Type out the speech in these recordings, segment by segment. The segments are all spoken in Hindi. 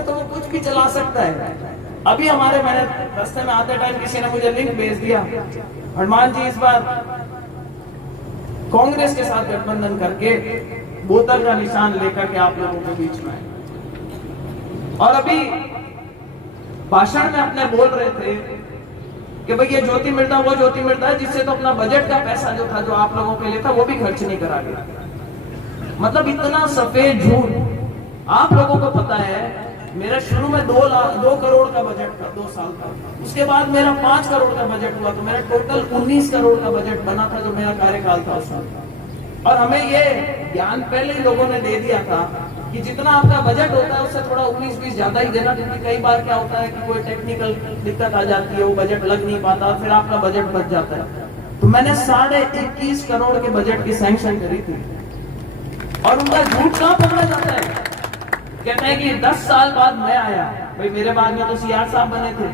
उसमें तो वो कुछ भी चला सकता है। अभी मैंने रास्ते में आते टाइम किसी ने मुझे लिंक भेज दिया, हनुमान जी इस बार कांग्रेस के साथ गठबंधन करके बोतल का निशान लेकर के आप लोगों के बीच में आए। और अभी भाषण में अपने बोल रहे थे कि भाई ये ज्योति मिर्धा वो ज्योति मिर्धा है जिससे तो अपना बजट का पैसा जो था, जो आप लोगों के लिए था, वो भी खर्च नहीं करा गया। मतलब इतना सफेद झूठ। आप लोगों को पता है मेरा शुरू में 2 करोड़ का बजट था 2 साल का, उसके बाद मेरा 5 करोड़ का बजट हुआ, तो मेरा टोटल 19 करोड़ का बजट बना था जो मेरा कार्यकाल था उसमें। और हमें ये ज्ञान पहले ही लोगों ने दे दिया था कि जितना आपका बजट होता है उससे थोड़ा 19-20 ज्यादा ही देना, क्योंकि कई बार क्या होता है कि कोई टेक्निकल दिक्कत आ जाती है, वो बजट लग नहीं पाता, फिर आपका बजट बच जाता है। तो मैंने 21.5 करोड़ के बजट की सैंक्शन करी थी। और उनका झूठ कहां पकड़ा जाता है? कहते हैं कि 10 साल बाद मैं आया, भाई मेरे बाद में तो सीआर साहब बने थे,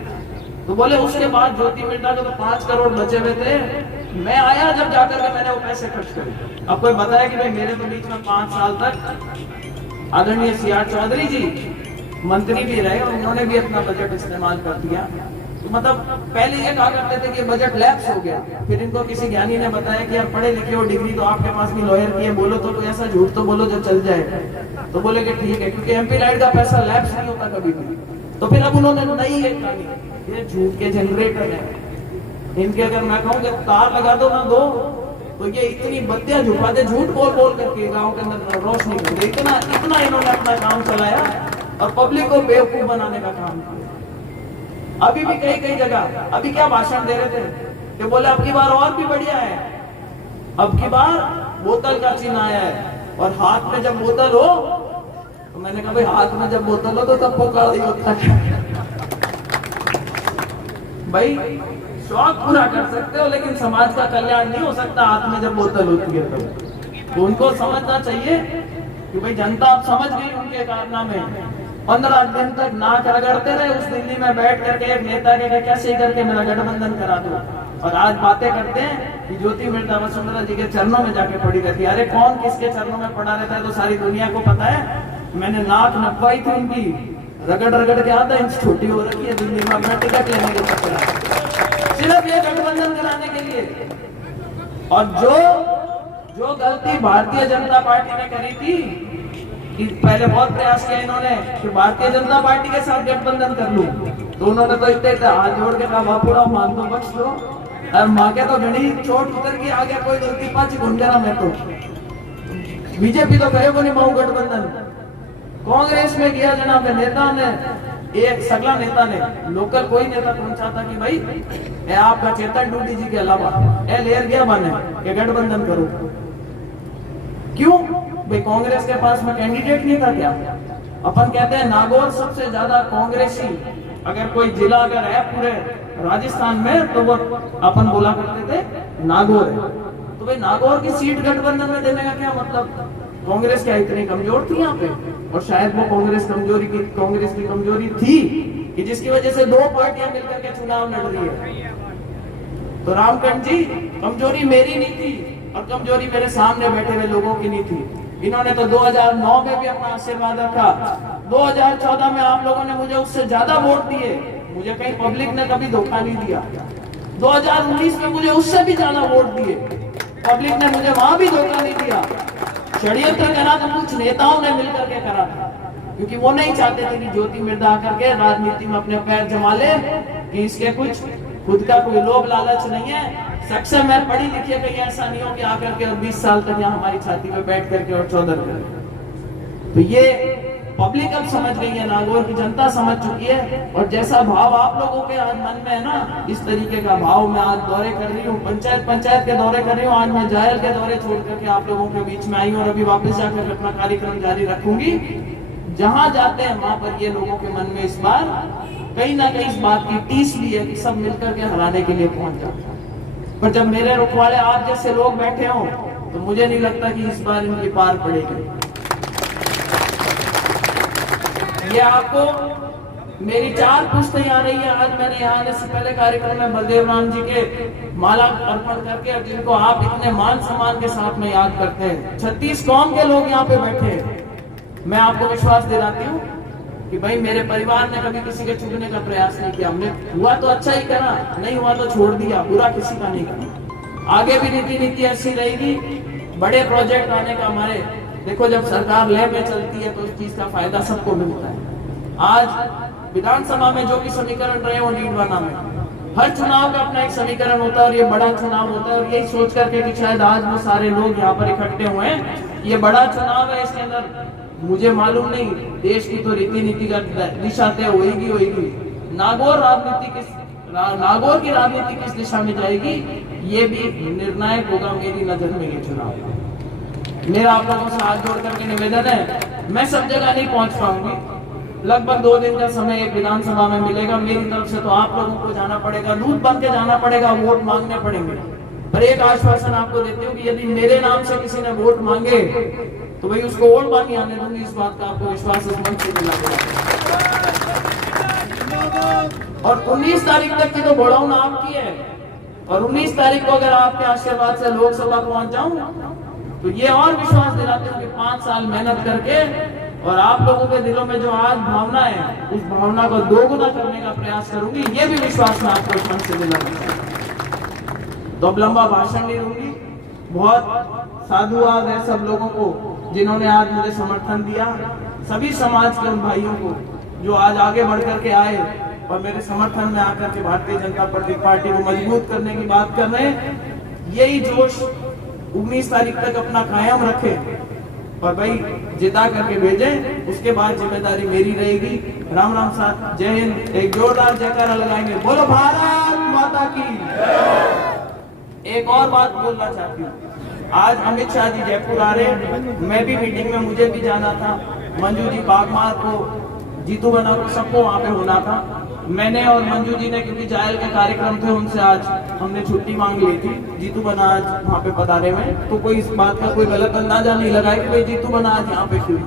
तो बोले उसके बाद ज्योति मिर्धा को तो 5 करोड़ बचे हुए थे, मैं आया जब जाकर के मैंने वो पैसे खर्च करे। अब कोई बताया कि भाई मेरे तो बीच में 5 साल तक आदरणीय सीआर चौधरी जी मंत्री भी रहे और उन्होंने भी अपना बजट इस्तेमाल कर दिया। तो मतलब पहले ये कहा करते थे कि बजट लैप्स हो गया, फिर इनको किसी ज्ञानी ने बताया कि यार पढ़े लिखे हो, डिग्री तो आपके पास भी लॉयर की है, बोलो तो कोई ऐसा झूठ तो बोलो जो चल जाए। तो बोले कि ठीक है, क्योंकि एमपी लाइट का पैसा लैप्स नहीं होता कभी भी। तो फिर अब उन्होंने नई एक कहानी, ये झूठ के जनरेटर है इनके, अगर मैं कहूँ कि तार लगा दो ना 2, तो ये इतनी बत्तियां झुकाते, झूठ बोल बोल करके गांव के अंदर रोशनी करते। इतना इन्होंने अपना काम चलाया और पब्लिक को बेवकूफ बनाने का काम किया। अभी भी कई जगह अभी क्या भाषण दे रहे थे कि बोले अब की बार और भी बढ़िया है, अब की बार बोतल का चिन्ह आया है और हाथ में जब बोतल हो, तो मैंने कहा भाई हाथ में जब बोतल हो तो तब पुकार ही होता है। भाई शौक पूरा कर सकते हो लेकिन समाज का कल्याण नहीं हो सकता हाथ में जब बोतल होती है। तो उनको समझना चाहिए कि भाई जनता अब समझ गई उनके कारनामे। 15 दिन तक नाक रगड़ते रहे उस दिल्ली में बैठ करके एक नेता के कैसे करके मेरा गठबंधन करा दो, और आज बातें करते हैं कि ज्योति मिर्धा वसुंधरा जी के चरणों में जाके पड़ी रहती है। अरे कौन किसके चरणों में पड़ा रहता है तो सारी दुनिया को पता है। मैंने नाक नपवाई थी उनकी, रगड़ रगड़ के आधा इंच छोटी हो रखी है दिल्ली में, अपना टिकट लेने के चक्कर सिर्फ ये गठबंधन कराने के लिए। और जो गलती भारतीय जनता पार्टी ने करी थी कि पहले बहुत प्रयास किया इन्होंने कि भारतीय जनता पार्टी के साथ गठबंधन कर लूं, तो उन्होंने तो इतने हाथ जोड़ के कहा बापूड़ा मान दो बख्श दो, और माँ के तो घड़ी चोट उतर की आगे कोई गलती पाची गुंजरा मैं तो बीजेपी तो कहे को नहीं माऊ गठबंधन। कांग्रेस में किया जनाब नेता ने, एक सगला नेता ने, लोकल कोई नेता पहुंचा था कि भाई आपका चेतन डूडी जी के अलावा लेर गया बने कि गठबंधन करो। क्यों भाई? कांग्रेस के पास में कैंडिडेट नहीं था क्या? अपन कहते हैं नागौर सबसे ज्यादा कांग्रेसी अगर कोई जिला अगर है पूरे राजस्थान में तो वो अपन बोला करते थे नागौर है। तो भाई नागौर की सीट गठबंधन में देने का क्या मतलब? कांग्रेस क्या इतनी कमजोर थी यहाँ पे? और शायद वो कांग्रेस की कमजोरी थी कि जिसकी वजह से 2 पार्टियां मिलकर के चुनाव लड़ रही है। तो रामकंठ जी कमजोरी मेरी नहीं थी और कमजोरी मेरे सामने बैठे हुए लोगों की नहीं थी। इन्होंने तो 2009 में भी अपना आशीर्वाद रखा, 2014 में आप लोगों ने मुझे उससे ज्यादा वोट दिए, मुझे कहीं पब्लिक ने कभी धोखा नहीं दिया। 2019 में मुझे उससे भी ज्यादा वोट दिए, पब्लिक ने मुझे वहां भी धोखा नहीं दिया। षड्यंत्र करा तो कुछ नेताओं ने मिलकर के करा था, क्योंकि वो नहीं चाहते थे कि ज्योति मिर्धा आकर के राजनीति में अपने पैर जमा ले, कि इसके कुछ खुद का कोई लोभ लालच नहीं है, सक्षम है, पढ़ी लिखी है, कहीं ऐसा नहीं हो कि आकर के 20 साल तक यहाँ हमारी छाती पे बैठ करके और चौधर कर। तो ये पब्लिक अब समझ गई है, नागौर की जनता समझ चुकी है। और जैसा भाव आप लोगों के आज मन में है ना, इस तरीके का भाव मैं आज दौरे कर रही हूँ, पंचायत के दौरे कर रही हूँ। आज मैं जायल के दौरे छोड़ करके आप लोगों के बीच में आई हूँ और अभी वापस जाकर अपना कार्यक्रम जारी रखूंगी। जहां जाते हैं वहां पर ये लोगों के मन में इस बार कहीं ना कहीं इस बात की टीस ली है कि सब मिलकर के हराने के लिए पहुंच जाते हैं। पर जब मेरे रुखवाले आप जैसे लोग बैठे हों तो मुझे नहीं लगता कि इस बार इनकी पार पड़ेगी। ये आपको मेरी 4 पुस्तकें आ रही है। आज मैंने यहाँ आने से पहले कार्यक्रम में बलदेव राम जी के माला अर्पण करके, जिनको आप इतने मान सम्मान के साथ में याद करते हैं, 36 कौम के लोग यहाँ पे बैठे हैं। मैं आपको विश्वास दिलाती हूँ कि भाई मेरे परिवार ने कभी किसी के चुगने का प्रयास नहीं किया, हमने हुआ तो अच्छा ही करा, नहीं हुआ तो छोड़ दिया, बुरा किसी का नहीं करा। आगे भी नीति ऐसी रहेगी, बड़े प्रोजेक्ट आने का हमारे, देखो जब सरकार लय में चलती है तो उस चीज का फायदा सबको मिलता है। आज विधानसभा में जो भी समीकरण रहे वो नीडवाना में, हर चुनाव का अपना एक समीकरण होता है और ये बड़ा चुनाव होता है, और यही सोच करके कि शायद आज वो सारे लोग यहाँ पर इकट्ठे हुए हैं, ये बड़ा चुनाव है, इसके अंदर मुझे मालूम नहीं देश की तो रीति नीति का दिशा तय होगी। नागौर की राजनीति किस दिशा में जाएगी ये भी निर्णायक होगा मेरी नजर में ये चुनाव। मेरा आप लोगों से हाथ जोड़ करके निवेदन है, मैं सब जगह नहीं पहुंच पाऊंगी, लगभग 2 दिन का समय एक विधानसभा में मिलेगा, मेरी तरफ से तो आप लोगों को जाना पड़ेगा, दूध बन के जाना पड़ेगा, वोट मांगने पड़ेंगे। पर एक आश्वासन आपको देती हूँ कि यदि मेरे नाम से किसी ने वोट मांगे तो भाई उसको वोट मांगी आने दूंगी, इस बात का आपको विश्वास इस मंच से दिला। और 19 तारीख तक की तो बढ़ाऊं आपकी है, और 19 तारीख को अगर आपके आशीर्वाद से लोकसभा पहुंच जाऊं तो ये और विश्वास दिलाते हूँ कि 5 साल मेहनत करके और आप लोगों के दिलों में जो आज भावना है उस भावना को दोगुना करने का प्रयास करूंगी, ये भी विश्वास मैं आपको इस मंच से दिलाता हूं। तो अब लंबा भाषण नहीं दूंगी, बहुत साधुवाद है सब लोगों को जिन्होंने आज मुझे समर्थन दिया, सभी समाज के उन भाइयों को जो आज आगे बढ़ करके आए और मेरे समर्थन में आकर के भारतीय जनता पार्टी को मजबूत करने की बात कर रहे हैं। यही जोश 19 तारीख तक अपना कायम रखे और भाई जिता करके भेजे, उसके बाद जिम्मेदारी मेरी रहेगी। राम राम साथ, जय हिंद, एक जोरदार जयकारा लगाएंगे, बोलो भारत माता की। एक और बात बोलना चाहती हूँ, आज अमित शाह जी जयपुर आ रहे, मैं भी मीटिंग में मुझे भी जाना था, मंजू जी बागमार को, जीतू बना को, सबको वहां पे होना था। मैंने और मंजू जी ने, क्योंकि जायल के कार्यक्रम थे उनसे आज हमने छुट्टी मांग ली थी, जीतू बना आज वहाँ पे पधारे हुए, तो कोई इस बात का कोई गलत अंदाजा नहीं लगाया कि भाई जीतू बना आज यहाँ पे क्यों।